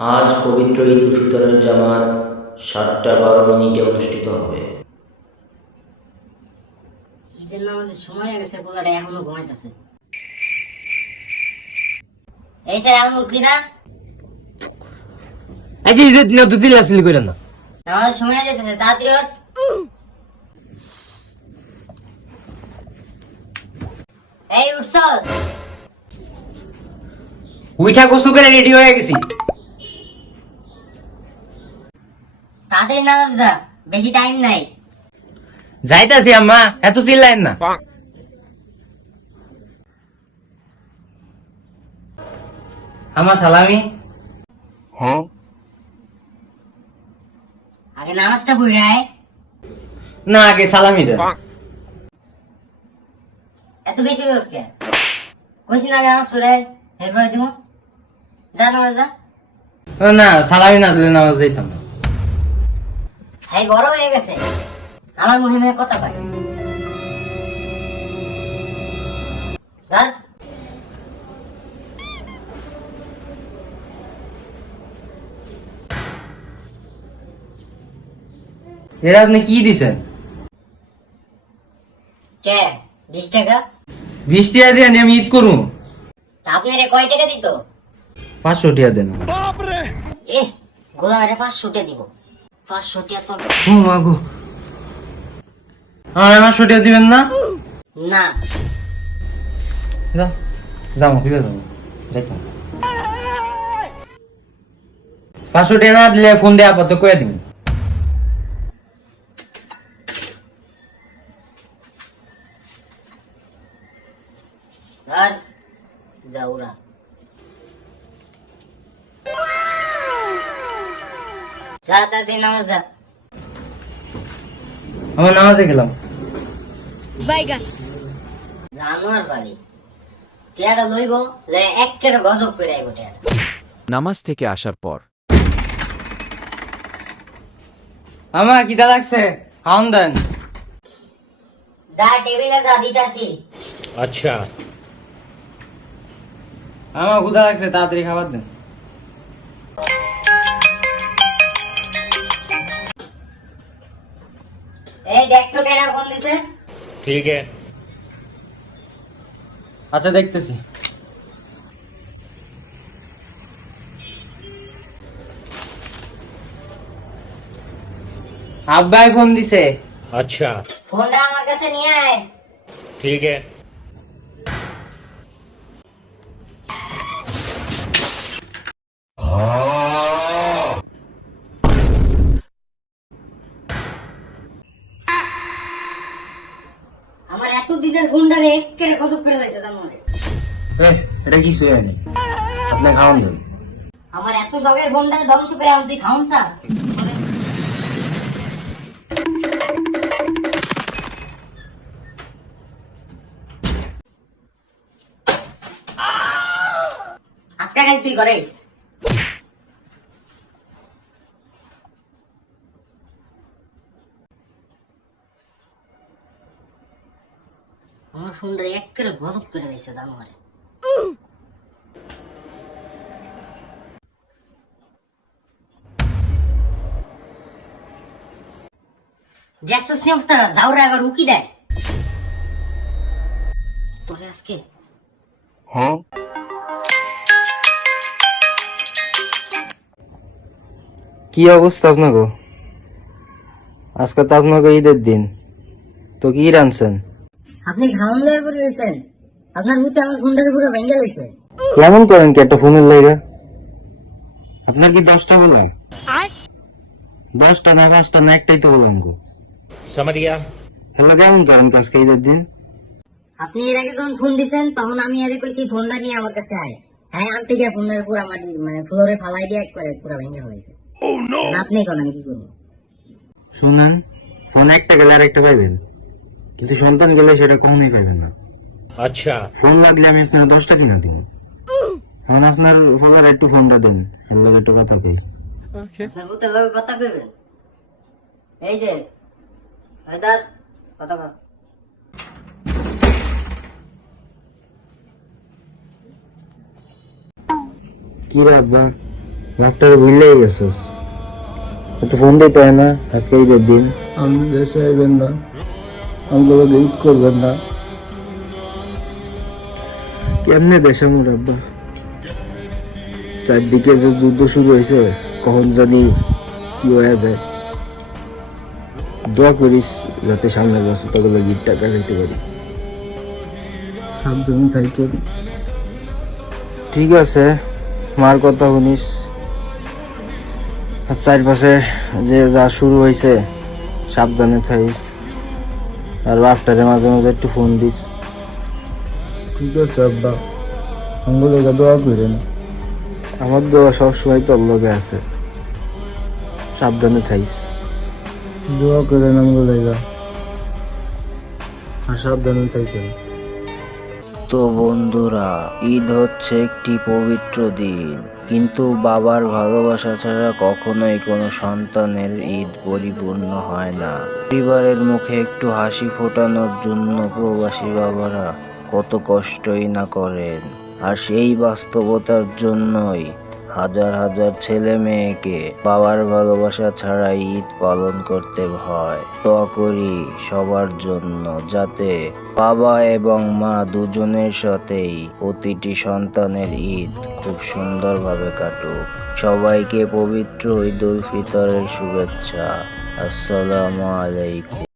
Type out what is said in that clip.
আজ পবিত্র ঈদ উল ফিতরের জামাত ৭টা ১২ মিনিটে অনুষ্ঠিত হবে। ঈদের নামাজের সময় হয়ে গেছে, পোলাটা এখনো ঘুমাইতেছে। এই স্যার এখন উঠলি না? এই যে ঈদের দিনে দুই লাসিলি কইরা না। নামাজের সময় হয়ে যেতেছে, তাড়াতাড়ি ওঠ। এই উঠছস? উইঠা গোসল করে রেডি হয়ে গেছি। তাড়াতাড়ি নামাজ যা, বেশি টাইম নাই। যাইতাছি আম্মা, এত চিল্লাইন না। আমার সালামি। আগে নামাজটা পড়ায়। না, আগে সালামি দেন। এত বেশি হয়ে গেছে? কইছি না আগে নামাজ পড়ায়, এরপরে দিব। যা নামাজ যা। না, সালামি না দিলে নামাজ যাইতাম না। হ্যাঁ, বড় হয়ে গেছে, আমার মহিমের কথা কয়। ধর। এরা আপনি কি দিছেন? কে? 20 টাকা? 20 টাকা দিয়ে আমি ঈদ করুন। তা আপনি রে কয় টাকা দিত? 500 টাকা দেন। এ গোলামের 500 টাকা দিব। 500 টাকা তোর? ও মাগো, আমার 500 টাকা দিবেন না? না। যাবো কি যাবো দেখো। 500 টাকা না দিলে ফোন দেওয়া পর কয়ে দিবেন। ধর যাওরা। যা তাতে নামাজ যা। আমার নামাজে গেলাম। জানোয়ার বাড়ি টিয়াটা লইব, একের গজব করে আইব টিয়াটা। নামাজ থেকে আসার পর আমার কিটা লাগছে, খাওন দেন। যা টেবিলে যা দিতাছি। আচ্ছা, আমার ক্ষুধা লাগছে, তাড়াতাড়ি খাবার দেন। এই দেখ তো কেডা ফোন দিছে। ঠিক है। আচ্ছা, দেখতেছি। আব্বাই ফোন দিছে। अच्छा, ফোনটা আমার কাছে নিয়ে আয়। ठीक है। আমার এত দিনের ফোনটা রে একের গজব করে দিয়েছে জানোয়ারে। এটা কিছু হয়নি, আপনি খাওয়ান দেন। আমার এত শখের ফোনটা ধ্বংস করে এখন তুই খাউন চাস? আজকে খালি তুই করিস। আমার ফোনটা একের গজব করে দিয়েছে জানোয়ারে। দেখছিস নি অবস্থা? যাওরা আবার উকি দেয় তোরে আজকে। কি অবস্থা আপনাকে? আজকে তো আপনাকে ঈদের দিন, তো কি রানছেন? আপনি খাওয়ান লয়ে পড়ে রয়েছেন, আপনার মুখে আমার ফোনটাকে পুরো ভেঙে গেছে। কেমন করেন কি একটা ফোনের লাইগা? আপনার কি 10টা বলা? 10টা না 5টা না, একটাই তো বললাম গো। समझ गया। হেলা কেমন করেন কি আজকে ঈদের দিন? আপনি এর আগে যখন ফোন দিছেন তখন আমি আরে কইছি ফোনটা নিয়ে আমার কাছে আয়। হ্যাঁ, আনতে গিয়ে ফোনের পুরো মাটি মানে ফ্লোরে ফালাই দিয়ে একবারে পুরো ভেঙে হয়েছে। আপনি কোন আমি কি করবো? শুনেন, ফোন একটা গেলে আর একটা পাইবেন, কিন্তু সন্তান গেলে সেটা কখনোই পাইবেন না। अच्छा, ফোন লাগলে আমি আপনার 10টা কিনা দিব। এখন আপনার ফোনের একটু ফোনটা দেন, এর লগে একটু কথা কই। আপনার ভূতের লগে কথা কইবেন? এই যে হায়দার, কথা কও। কি রে আব্বা, ডাক্তার ভুলেই গেছিস, একটু ফোন দিতে হয় না? আজকে ঈদের দিন আপনি দেশে আইবেন না, আমাকে ঈদ করবেন না? কেমনে দেশে মোর আব্বা, চারদিকে যে যুদ্ধ শুরু হয়েছে, কখন জানি কি হয়ে যায়। দোয়া করিস যাতে সামনের বছর তোকে ঈদ টাকা খাইতে পারি। সাবধানে থাকেন। ঠিক আছে, মার কথা শুনিস। আর চারপাশে যে যা শুরু হয়েছে সাবধানে থাকিস, আর বাপটারে মাঝে মাঝে একটু ফোন দিস। ঠিক আছে আব্বা, আমাকে দোয়া করেন। আমার দোয়া সবসময় তোর লগে আছে, সাবধানে থাকিস। দোয়া করেন আমাকে লেগা, আর সাবধানে থাকেন। তো বন্ধুরা, ঈদ হচ্ছে একটি পবিত্র দিন, কিন্তু বাবার ভালোবাসা ছাড়া কখনোই কোনো সন্তানের ঈদ পরিপূর্ণ হয় না। পরিবারের মুখে একটু হাসি ফোটানোর জন্য প্রবাসী বাবারা কত কষ্টই না করেন, আর সেই বাস্তবতার জন্যই হাজার হাজার ছেলে মেয়েকে বাবার ভালোবাসা ছাড়া ঈদ পালন করতে হয়। দোয়া করি সবার জন্য, যাতে বাবা এবং মা দুজনের সাথেই প্রতিটি সন্তানের ঈদ খুব সুন্দরভাবে কাটুক। সবাইকে পবিত্র ঈদ উল ফিতরের শুভেচ্ছা। আসসালামু আলাইকুম।